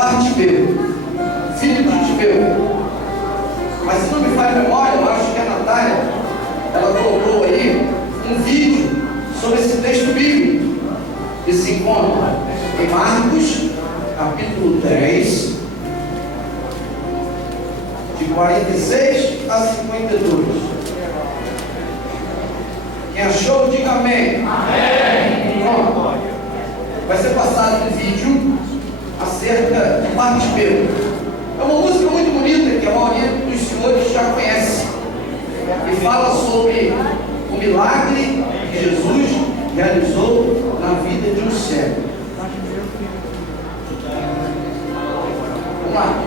Bartimeu, filho de Timeu. Mas se não me falha a memória, eu acho que a Natália, ela colocou aí um vídeo sobre esse texto bíblico que se encontra em Marcos, capítulo 10, de 46 a 52. Quem achou, diga amém. Amém. Pronto. Vai ser passado um vídeo acerca de Bartimeu. É uma música muito bonita que a maioria dos senhores já conhece. E fala sobre o milagre que Jesus realizou na vida de um cego. Vamos lá.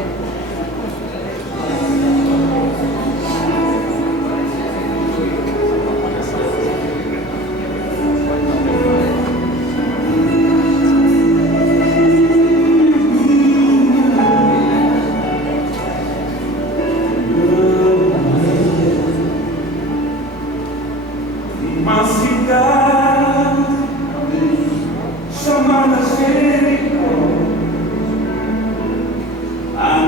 Uma cidade chamada Jericó, a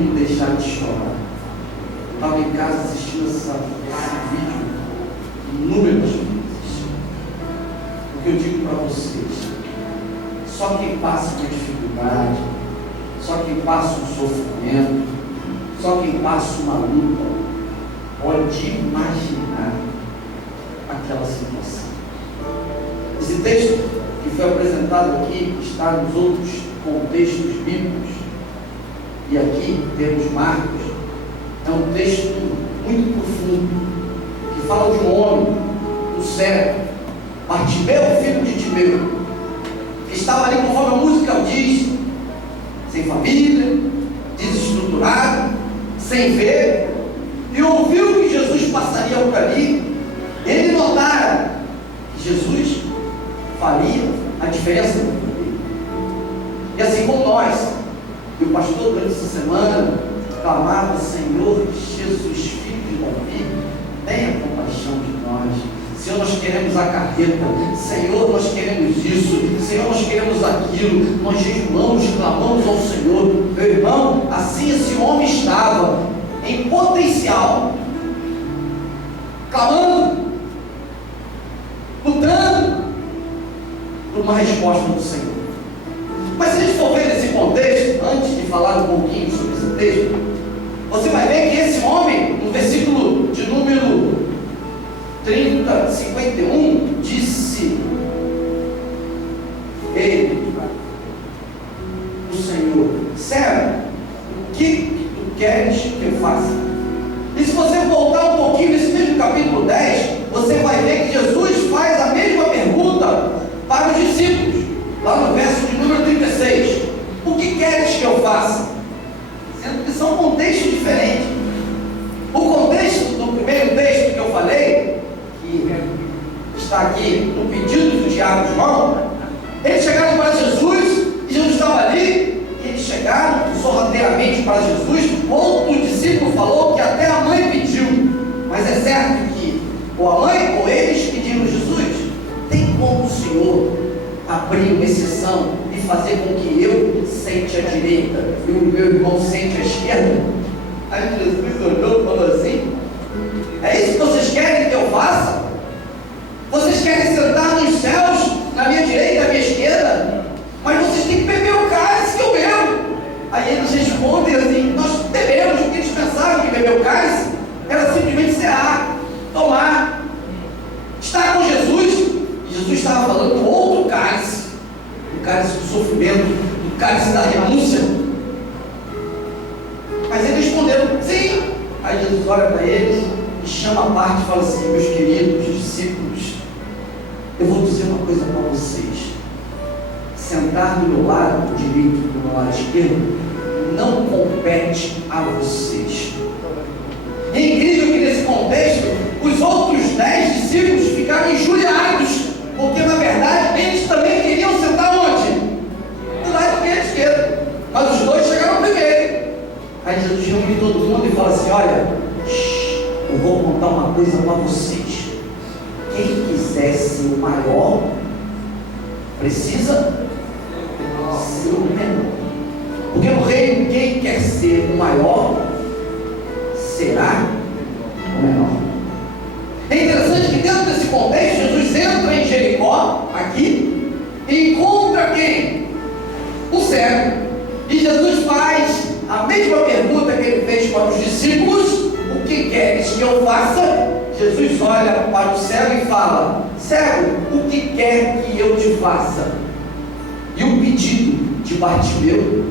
me deixar de chorar. Eu estava em casa assistindo esse vídeo inúmeras vezes. O que eu digo para vocês, só quem passa uma dificuldade, só quem passa um sofrimento, só quem passa uma luta, pode imaginar aquela situação. Esse texto que foi apresentado aqui está nos outros contextos bíblicos, e aqui temos Marcos. É um texto muito profundo, que fala de um homem, um cego, Bartimeu, filho de Timeu, que estava ali, conforme a música diz, sem família, desestruturado, sem ver, e ouviu que Jesus passaria por ali. Ele notara que Jesus faria a diferença na vida dele. E assim como nós, e o pastor durante essa semana clamava: Senhor Jesus, filho de Davi, tenha compaixão de nós. Senhor, nós queremos a carreta. Senhor, nós queremos isso. Senhor, nós queremos aquilo. Nós jejuamos, clamamos ao Senhor. Meu irmão, assim esse homem estava em potencial, clamando, lutando por uma resposta do Senhor. Mas se a gente for ver nesse contexto, antes de falar um pouquinho sobre esse texto, você vai ver que esse homem, no versículo de número 51, disse ele, o Senhor: servo, o que tu queres que eu faça? E se você voltar um pouquinho nesse mesmo capítulo 10, você vai ver que Jesus faz a mesma pergunta para os discípulos, lá no verso de número 36. O que queres que eu faça? Sendo que são contextos diferentes. O contexto do primeiro texto que eu falei, que está aqui no pedido do diabo João, eles chegaram para Jesus, e Jesus estava ali, e eles chegaram sorrateiramente para Jesus. Outro discípulo falou que até a mãe pediu, mas é certo que ou a mãe ou eles pediram: Jesus, tem como o Senhor abrir uma exceção e fazer com que eu sente à direita e o meu irmão sente à esquerda? Aí Jesus olhou e falou assim: é isso que vocês querem que eu faça? Vocês querem sentar nos céus, na minha direita e na minha esquerda? Mas vocês têm que beber o cálice que eu bebo. Aí eles respondem assim: nós bebemos, porque eles pensavam que beber o cálice era simplesmente cear, tomar, estar com Jesus. E Jesus estava falando do outro cálice, do cálice do sofrimento, do cálice da renúncia. Mas eles responderam: sim. Aí Jesus olha para eles e chama a parte e fala assim: meus queridos discípulos, eu vou dizer uma coisa para vocês. Sentar do meu lado direito e do meu lado esquerdo não compete a vocês. É incrível que nesse contexto os outros 10 discípulos ficaram injuriados, porque na verdade eles também queriam sentar onde? Do lado esquerdo. Mas os dois chegaram primeiro. Aí Jesus reúne todo mundo e fala assim: olha, eu vou contar uma coisa para vocês. Quem quiser ser o maior precisa ser o menor. Porque no reino, quem quer ser o maior será o menor. É interessante que dentro desse contexto, Jesus entra em Jericó, aqui, e encontra quem? O cego. E Jesus faz a mesma pergunta que ele fez para os discípulos: o que queres que eu faça? Jesus olha para o cego e fala: cego, o que quer que eu te faça? E o pedido de Bartimeu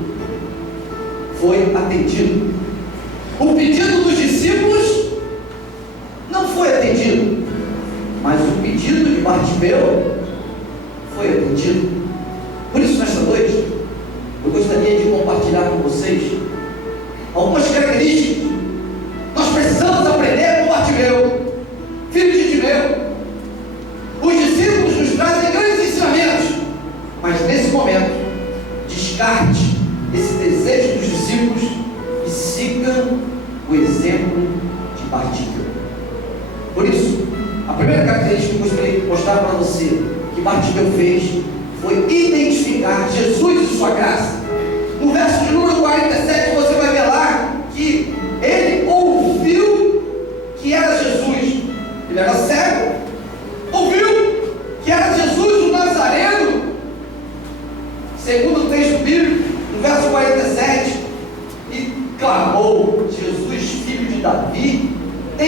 foi atendido. O pedido dos discípulos não foi atendido, mas o pedido de Bartimeu foi atendido. Por isso, nesta noite, eu gostaria de compartilhar com vocês algumas características. Nós precisamos aprender com Bartimeu, filho de Timeu. Os discípulos nos trazem grandes ensinamentos, mas nesse momento, descarte esse desejo dos discípulos e siga o exemplo de Bartimeu. Por isso, a primeira característica que eu gostaria de mostrar para você que Bartimeu fez foi identificar Jesus e sua graça. No verso de número 47 você vai ver lá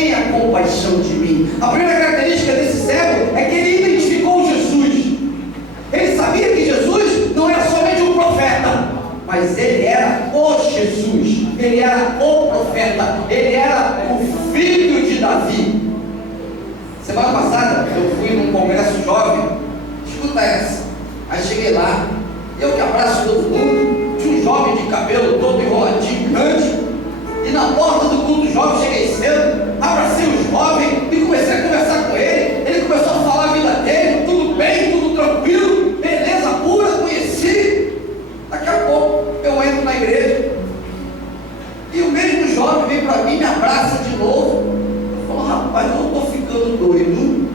tenha compaixão de mim. A primeira característica desse cego é que ele identificou Jesus. Ele sabia que Jesus não era somente um profeta, mas ele era o Jesus, ele era o profeta, ele era o filho de Davi. Semana passada eu fui num congresso jovem, escuta essa, aí cheguei lá, eu que abraço todo mundo, tinha um jovem de cabelo todo enroladinho, grande, e na porta do culto jovem cheguei cedo, abracei o jovem e comecei a conversar com ele. Ele começou a falar a vida dele, tudo bem, tudo tranquilo, beleza pura, conheci. Daqui a pouco eu entro na igreja e o mesmo jovem vem para mim, me abraça de novo. Eu falo, rapaz, eu estou ficando doido,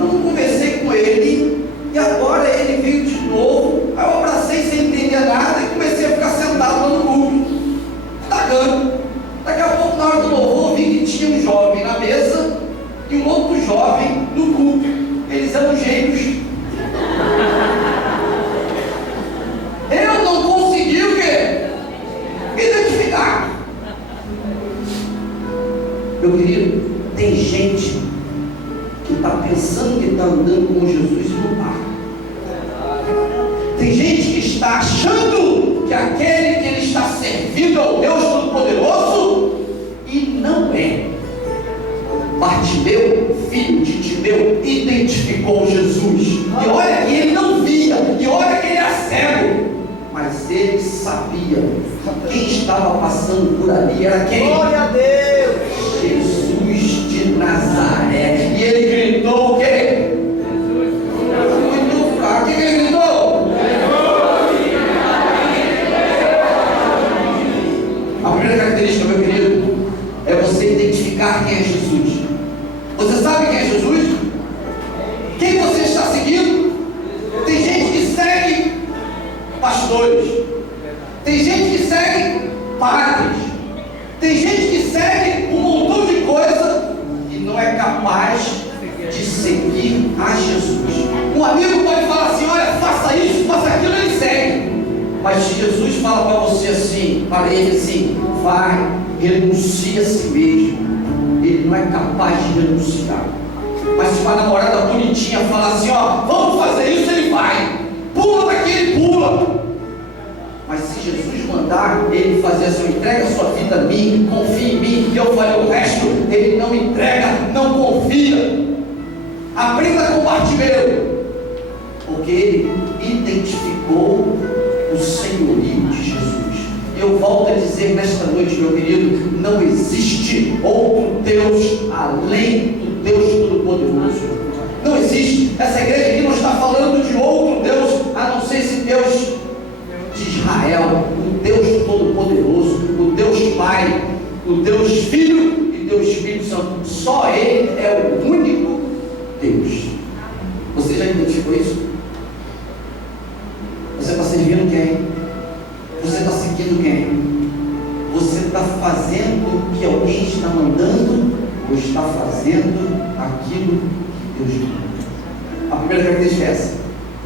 eu não conversei com ele e agora ele veio de novo. Aí eu abracei sem entender nada e comecei a ficar sentado lá no culto, tagando. Daqui a pouco, na hora do louvor, vi que tinha um jovem na mesa e um outro jovem no culto. Eles eram gêmeos. Eu não consegui o quê? Identificar. Meu querido, tem gente que está pensando que está andando com Jesus e não está. Tem gente que está achando que aquele que ele está servindo é o Deus Todo-Poderoso e não é. Bartimeu, filho de Timeu, identificou Jesus. E olha que ele não via, e olha que ele era cego, mas ele sabia que quem estava passando por ali era quem? Glória a Deus! Jesus de Nazaré. E ele gritou o quê? Muito fraco. O que ele gritou? A primeira característica, meu querido, é você identificar quem é Jesus. Você sabe quem é Jesus? Quem você está seguindo? Tem gente que segue pastores, tem gente que segue padres, tem gente que segue um montão de coisa e não é capaz de seguir a Jesus. Um amigo pode falar assim, olha, faça isso, faça aquilo, ele segue. Mas se Jesus fala para você assim, para ele assim, vai, renuncia a si mesmo, ele não é capaz de renunciar. Mas se uma namorada bonitinha falar assim, ó, vamos fazer isso, ele vai, pula daqui, ele pula. Mas se Jesus mandar ele fazer assim, entrega a sua vida a mim, confia em mim, eu farei o resto, ele não entrega, não confia. Aprenda com Bartimeu, porque ele identificou o senhorio de Jesus. Eu volto a dizer nesta noite, meu querido, não existe outro Deus além do Deus Todo-Poderoso. Não existe. Essa igreja aqui não está falando de outro Deus, a não ser esse Deus de Israel, o Deus Todo-Poderoso, o Deus Pai, o Deus Filho e Deus Espírito Santo. Só Ele é o único Deus. Você já identificou isso? Você está servindo quem? Você está seguindo quem? Você está fazendo o que alguém está mandando ou está fazendo aquilo que Deus manda? A primeira característica é essa,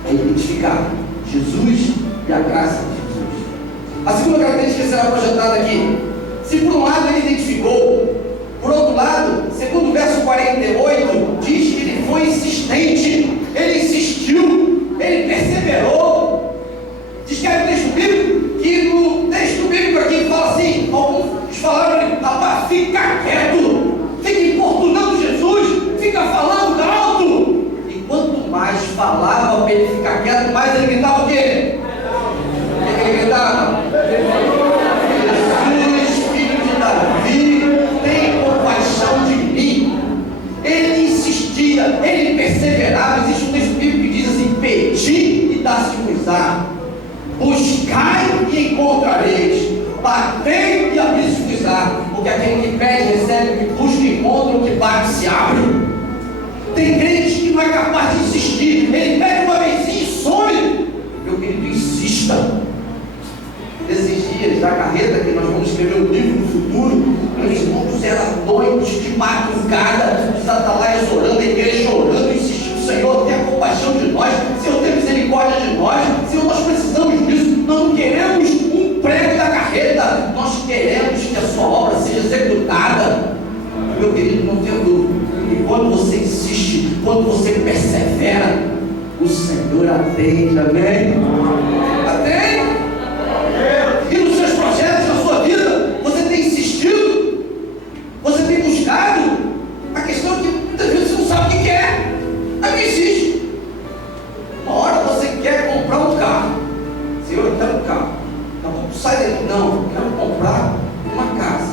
é identificar Jesus e a graça de Jesus. A segunda característica será projetada aqui. Se por um lado ele identificou, por outro lado, segundo o verso 48, diz que ele foi insistente, ele insistiu, ele perseverou. Diz que é o texto bíblico, que no texto bíblico aqui fala assim, alguns falaram ali, rapaz, fica quieto, fica importunando Jesus, fica falando alto. E quanto mais falava para ele ficar quieto, mais ele gritava o quê? O que ele gritava? Jesus, filho de Davi, tem compaixão de mim. Ele insistia, ele perseverava. Existe um texto bíblico que diz assim, pedi e dá-se-vos-á. Buscai e encontrareis, batei e abri-se-vos-á, porque aquele que pede recebe, o que busca encontra, o que bate se abre. Tem crente que não é capaz de insistir, ele pede uma vezinha e some. Meu querido, insista. Esses dias da carreta, que nós vamos escrever um livro no futuro, meus irmãos eram doidos de madrugada, os atalaias orando, a igreja chorando, insistindo, Senhor, tenha compaixão de nós, Senhor, tenha misericórdia de nós, Senhor, nós precisamos disso, nós não queremos um prego da carreta, nós queremos que a sua obra seja executada. Meu meu querido, não tenha dúvida. E quando você insiste, quando você persevera, o Senhor atende, amém? Atende? E nos seus projetos, na sua vida, você tem insistido, você tem buscado. A questão é que muitas vezes você não sabe o que quer, mas não insiste. Uma hora você quer comprar um carro. Senhor, eu quero um carro. Não, sai daqui, não, eu quero comprar uma casa.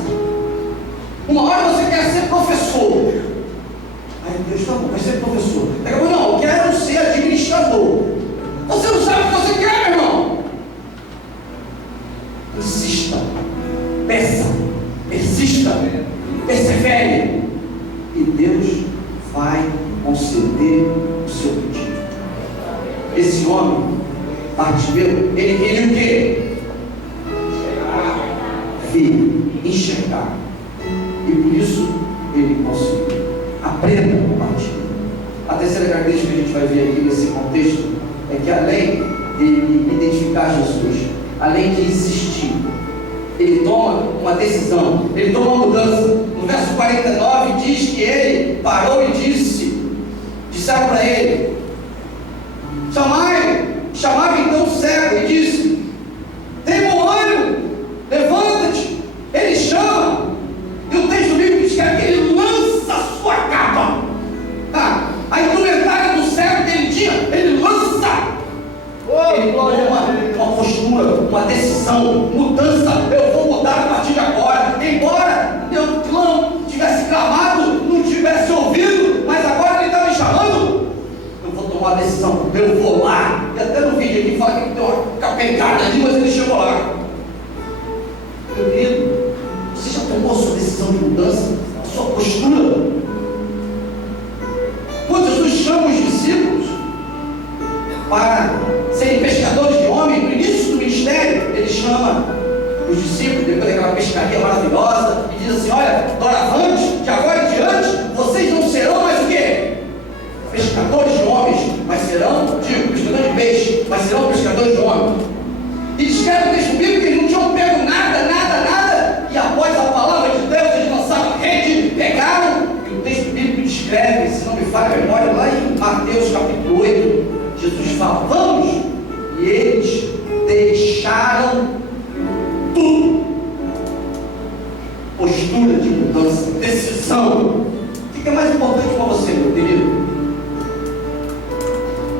Uma hora você quer ser professor. Aí Deus, tá bom, vai ser professor. Daqui a pouco, não, eu quero ser administrador. Você não sabe o que você quer, meu irmão. Insista, peça, persista, persevere, e Deus vai conceder o seu pedido. Esse homem, Bartimeu, ele queria o quê? Ver, enxergar. E por isso ele conseguiu. Aprenda com Bartimeu. A terceira característica que a gente vai ver aqui nesse contexto é que, além de identificar Jesus, além de insistir, ele toma uma decisão, ele toma uma mudança. No verso 49 diz que ele parou e disseram para ele: chamava então o cego e disse: tem bom ânimo, levanta-te. Ele chama, e o texto bíblico diz que ele lança a sua capa. A indumentária do cego que ele tinha, ele lança. Ele toma uma postura, uma decisão, mudança. Eu vou mudar a partir de agora. Embora meu clã tivesse clamado, não tivesse ouvido, mas agora ele está me chamando, eu vou tomar a decisão. Eu vou lá. E até no vídeo aqui fala que tem uma capengada ali, mas ele chegou lá. Meu querido, você já tomou a sua decisão de mudança? A sua postura? Quando Jesus chama os discípulos para serem pescadores de homens, no início do ministério, ele chama os discípulos, depois daquela pescaria maravilhosa, e diz assim: olha, doravante, de agora em diante, vocês não serão mais o quê? Pescadores de homens, mas serão, pescadores de peixe, mas serão pescadores de homens. E descreve o texto bíblico que eles não tinham pego nada, e após a palavra de Deus, eles lançaram a rede, pegaram, e o texto bíblico descreve, se não me falha a memória, lá em Mateus capítulo 8, Jesus fala: vamos, e eles deixaram tudo. Postura de mudança, decisão. O que é mais importante para você, meu querido?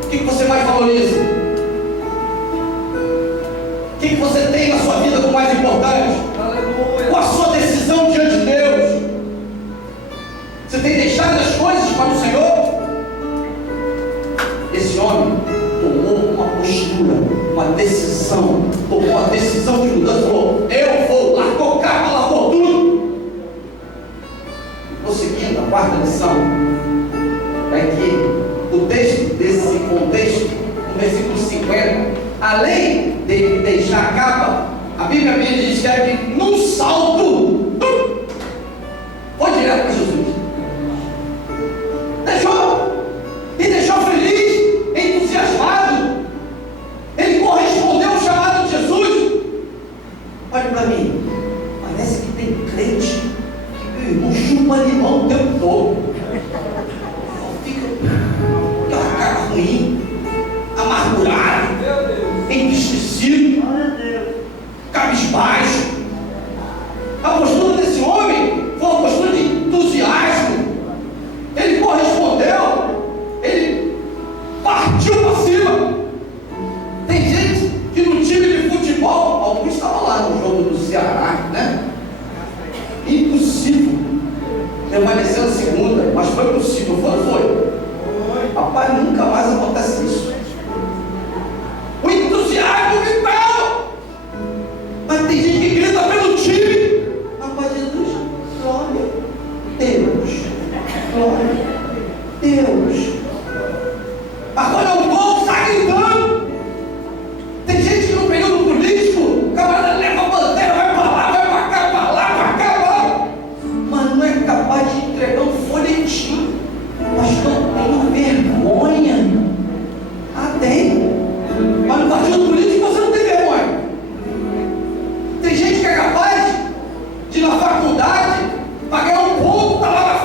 O que você mais valoriza? O que você tem na sua vida como mais importante? Qual a sua decisão diante de Deus? Você tem deixado as coisas para o Senhor? Esse homem tomou uma postura, uma decisão, tomou uma decisão de mudança, falou: eu vou, largou capa, largou tudo. Prosseguindo, a quarta lição é que o texto desse contexto, no versículo 50, além de deixar a capa, a Bíblia diz que num salto foi direto para Jesus. Deixou feliz, entusiasmado. Ele correspondeu ao chamado de Jesus. Olha para mim, parece que tem crente que, meu irmão, chupa limão o tempo todo. Fica aquela cara ruim, amargurado, entristecido, cabisbaixo. A postura desse homem foi uma postura de entusiasmo. Ele correspondeu, ele partiu para cima. Tem gente que no time de futebol, alguns estavam lá no jogo do Ceará, né? Impossível permanecer na segunda, mas foi possível, foi. Rapaz, nunca mais acontece isso. O entusiasmo vital. Mas tem gente que grita pelo time. Rapaz, Jesus, glória a Deus. Glória a Deus. Mas quando é um gol, sai gritando. Tem gente que no período político, o camarada leva a bandeira, vai para lá, vai para cá, para lá, para cá, para lá. Mas não é capaz de entregar um folhetim. Pastor, tenho vergonha. Ah, tem. Mas no partido político você não tem vergonha. Tem gente que é capaz de ir na faculdade, pagar um ponto, tá lá na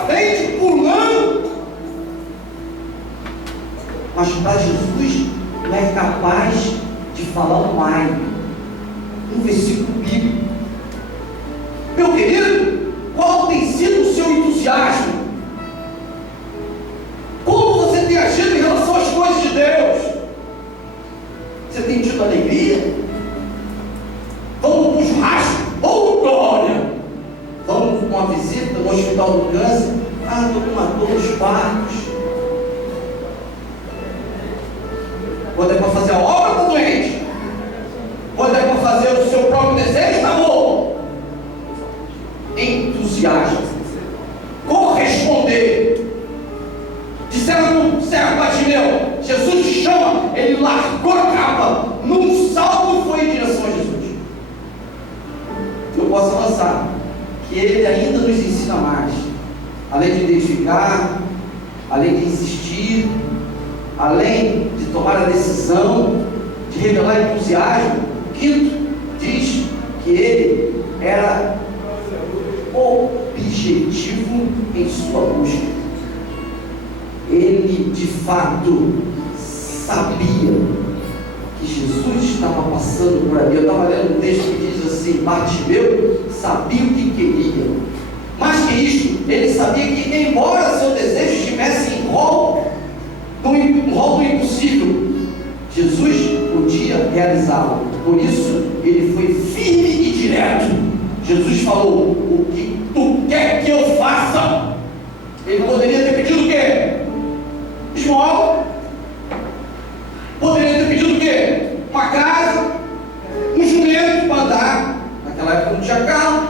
mas para Jesus não é capaz de falar um maio, um versículo bíblico. Meu querido, qual tem sido o seu entusiasmo? Como você tem agido em relação às coisas de Deus? Você tem tido alegria? Vamos para um churrasco? Oh, glória! Vamos para uma visita no hospital do câncer? Ah, estou com uma dor nos partos. Quando é para fazer a obra, está doente. Quando é para fazer o seu próprio desejo, está bom. Entusiasmo. Corresponder. Disseram no servo Bartimeu, Jesus chama, ele largou a capa, num salto foi em direção a Jesus. Eu posso avançar, que ele ainda nos ensina mais, além de identificar, além de insistir, além de tomar a decisão, de revelar entusiasmo. Quinto, diz que ele era objetivo em sua busca. Ele de fato sabia que Jesus estava passando por ali. Eu estava lendo um texto que diz assim: Bartimeu sabia o que queria. Mais que isso, ele sabia que, embora seu desejo estivesse em rol do impossível, Jesus podia realizá-lo. Por isso, ele foi firme e direto. Jesus falou: o que tu quer que eu faça? Ele poderia ter pedido o quê? Esmola. Poderia ter pedido o quê? Uma casa, um jumento para andar. Naquela época não tinha carro.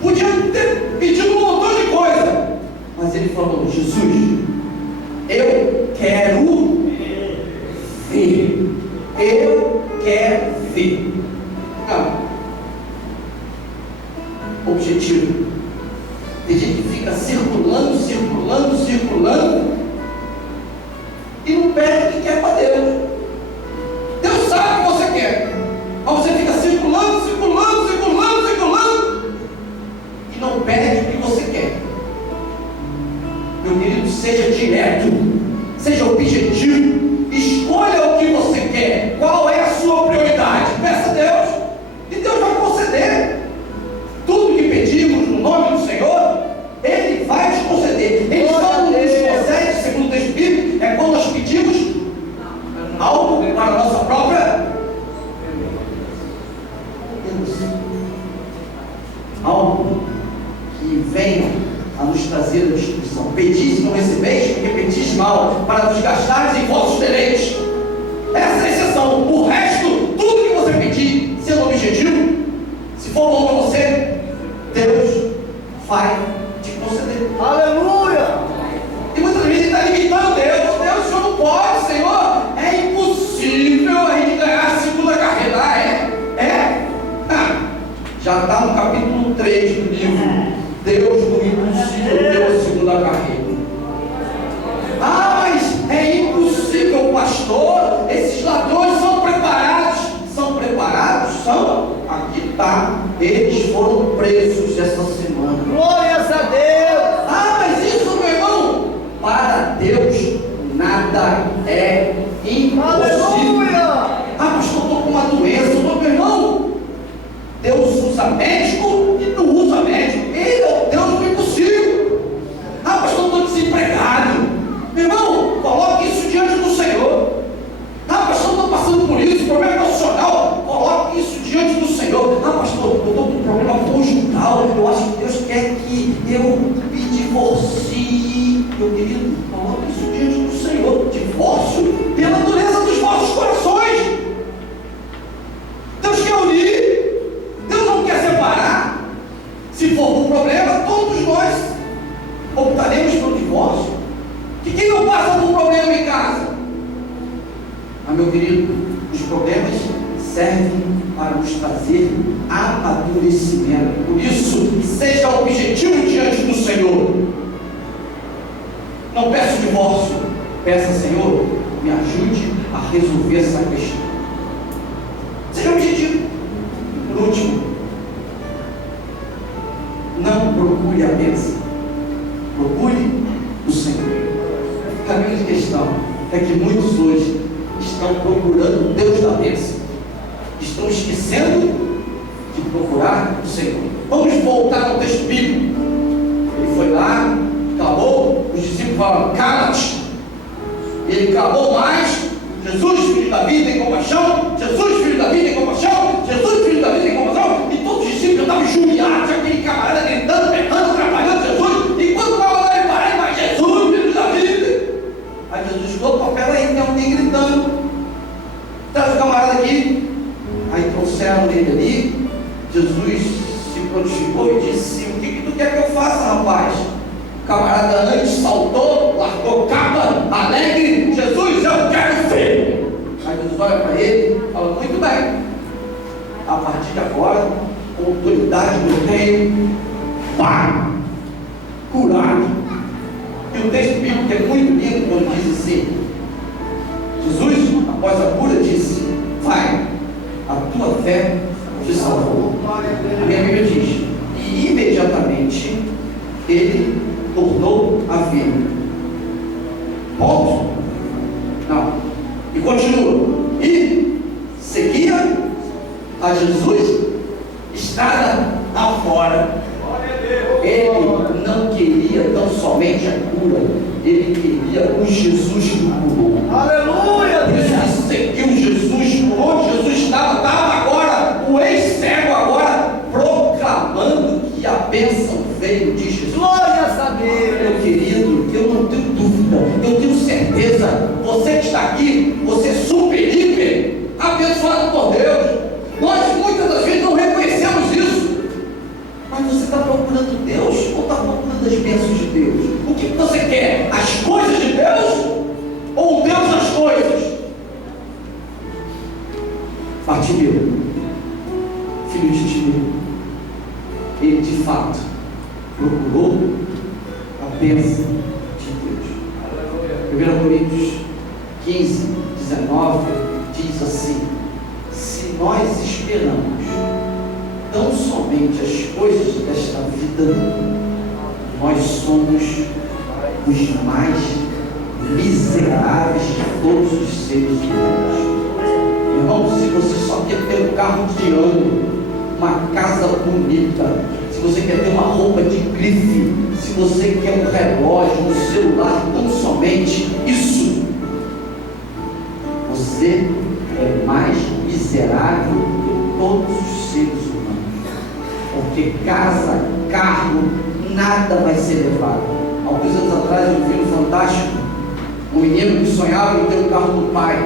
Podia ter pedido um montão de coisa, mas ele falou: Jesus, eu quero ver. Eu quero ver. Não. Objetivo. Tem gente que fica circulando e não pede o que quer para Deus. Deus sabe o que você quer, mas você fica circulando e não pede o que você quer. Meu querido, seja direto, seja objetivo, escolha o que você quer, qual é a sua prioridade. Peça a Deus e Deus vai conceder. Tudo que pedimos no nome do Senhor, Ele vai te conceder. Ele só não nos concede, segundo o texto bíblico, é quando nós pedimos algo para a nossa própria algo que venha a nos trazer a destruição. Pedis e não recebeis, porque pedis mal, para nos gastares em vossos deleites. Essa é a exceção. O resto, tudo que você pedir, sendo objetivo, se for bom para você, Deus vai te conceder. Aleluia! E muitas vezes está limitando Deus. Deus, o Senhor não pode, Senhor. É impossível a gente ganhar a segunda carreira. Já está no capítulo 3 do livro. Deus no impossível deu a segunda carreira. Mas é impossível, pastor. Esses ladrões são preparados. São? Aqui está. Eles foram presos essa semana. Glórias a Deus. Mas isso, meu irmão, para Deus nada é impossível. Aleluia. Pastor, estou com uma doença. Meu irmão, Deus usa médico e não usa médico. Ele é o Deus do impossível. Pastor, estou desempregado. Meu irmão, coloque isso diante do Senhor. Pastor, estou passando por isso, problema profissional. Coloque isso diante do Senhor. Pastor, eu estou com um problema conjugal. Eu acho que Deus quer que eu me divorcie. Meu querido, coloque isso diante do Senhor. Divórcio pela dureza dos vossos corações. Deus quer unir. Deus não quer separar. Se for um problema, todos nós optaremos pelo divórcio. Que quem não passa por um problema em casa? Meu querido, os problemas servem para nos trazer amadurecimento. Por isso, seja objetivo diante do Senhor. Não peça o divórcio. Peça, Senhor, me ajude a resolver essa questão. Seja objetivo. Por último, não procure a bênção. Procure o Senhor. Caminho de questão. é que muitos hoje estão procurando o Deus da bênção, estão esquecendo de procurar o Senhor. Vamos voltar ao texto bíblico. Ele foi lá, clamou, os discípulos falaram: cala-te. Ele clamou mais: Jesus, filho de Davi, tem compaixão. Jesus, filho de Davi, tem compaixão. Jesus, filho de Davi, tem compaixão. E todos os discípulos estavam injuriados, aquele camarada gritando, berrando, atrapalhando Jesus. E quando vai mandar ele parar, ele vai: Jesus, filho de Davi. Aí Jesus falou: pô, peraí, tem alguém gritando. Traz o camarada aqui. Aí trouxeram ele ali. Jesus se prontificou e disse: o que tu quer que eu faça, rapaz? O camarada antes saltou, largou capa, alegre: Jesus, eu quero ver. Aí Jesus olha para ele e fala: muito bem, a partir de agora, com autoridade que eu tenho, pá, curado. E o texto bíblico é muito lindo quando diz assim: Jesus, após a cura, disse: vai, a tua fé te salvou. A minha Bíblia diz: e imediatamente ele tornou a ver. Ponto? Não. E continua. E seguia a Jesus estrada afora. Ele não queria tão somente a cura, ele queria o Jesus que o curou. Aleluia! Por isso ele seguiu Jesus por onde Jesus estava agora, o ex-cego agora, proclamando que a bênção veio de Jesus. Glória a saber! Meu querido, eu não tenho dúvida, eu tenho certeza, você que está aqui, você é super, hiper, abençoado por Deus. Nós muitas das vezes não reconhecemos isso. Mas você está procurando Deus ou está procurando as bênçãos de Deus? O que você quer? As coisas de Deus ou Deus as coisas? Bartimeu, filho de Timeu, ele de fato procurou a bênção de Deus. 1 Coríntios 15, 19 diz assim: se nós esperamos tão somente as coisas desta vida, nós somos os mais miseráveis de todos os seres humanos. Irmão, se você só quer ter um carro de ano, uma casa bonita, se você quer ter uma roupa de grife, se você quer um relógio, um celular, tão somente isso, você é mais miserável que todos os seres humanos. Porque casa, carro, nada vai ser levado. Alguns anos atrás eu vi um fantástico, um menino que sonhava em ter o carro do pai.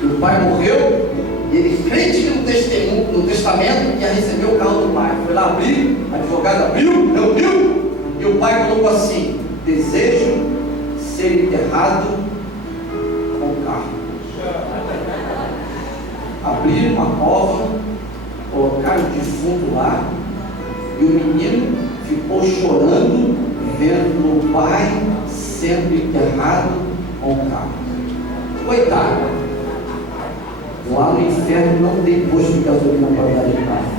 E o pai morreu, e ele crente no testamento ia receber o carro do pai. Foi lá abrir, a advogada abriu, não viu, e o pai colocou assim: desejo ser enterrado com o carro. Abriram uma cova, colocaram o defunto lá, e o menino ficou chorando, vendo o pai sendo enterrado com o carro. Coitado, lá no inferno não tem posto de gasolina para dar de carro.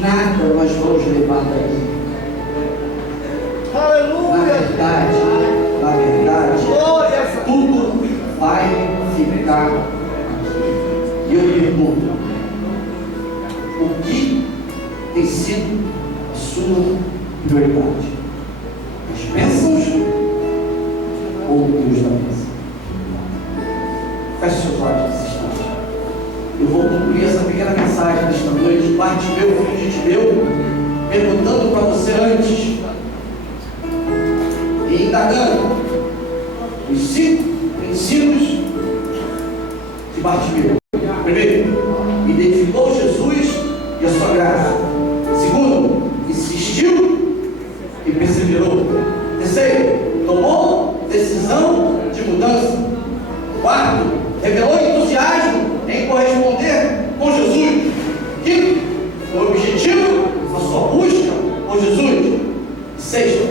Nada nós vamos levar daí. Aleluia! Na verdade, tudo vai ficar aqui. E eu pergunto: o que tem sido a sua prioridade? As bênçãos ou o Deus da bênção? Feche seus olhos nesse instante. Eu vou concluir essa pequena mensagem nesta noite. Bartimeu, filho de Timeu, perguntando para você antes e indagando os 5 princípios de Bartimeu. Primeiro, identificou Jesus e a sua graça. Segundo, insistiu e perseverou. Terceiro, tomou decisão de mudança. Quarto, revelou entusiasmo em corresponder com Jesus. Quinto, foi objetivo a sua busca por Jesus. Sexto,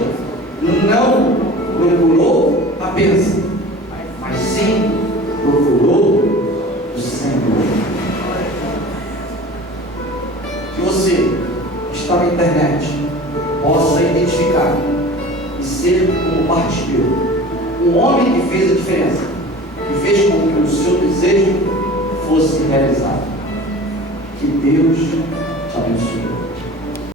não procurou a bênção, mas sim procurou o Senhor. Que você que está na internet possa identificar e ser como Bartimeu, um homem que fez a diferença, que fez com que o seu desejo fosse realizado. Que Deus te abençoe.